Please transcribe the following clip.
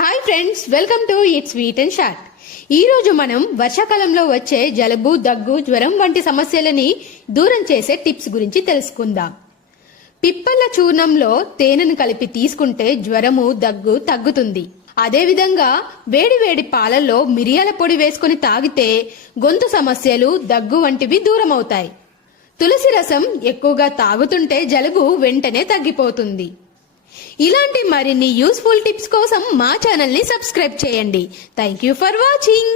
Hi friends, welcome to it's sweet and short. ఈ రోజు మనం వర్షాకాలంలో వచ్చే జలుబు, దగ్గు, జ్వరం వంటి సమస్యలని దూరం చేసే టిప్స్ గురించి తెలుసుకుందాం. పిప్పల చూర్ణంలో తేనెను కలిపి తీసుకుంటే జ్వరము, దగ్గు తగ్గుతుంది. అదేవిధంగా వేడి వేడి పాలల్లో మిరియాల పొడి వేసుకుని తాగితే గొంతు సమస్యలు, దగ్గు వంటివి దూరం అవుతాయి. తులసి రసం ఎక్కువగా తాగుతుంటే జలుబు వెంటనే తగ్గిపోతుంది. ఇలాంటి మరిన్ని యూస్ఫుల్ టిప్స్ కోసం మా ఛానల్ ని సబ్స్క్రైబ్ చేయండి. Thank you for watching.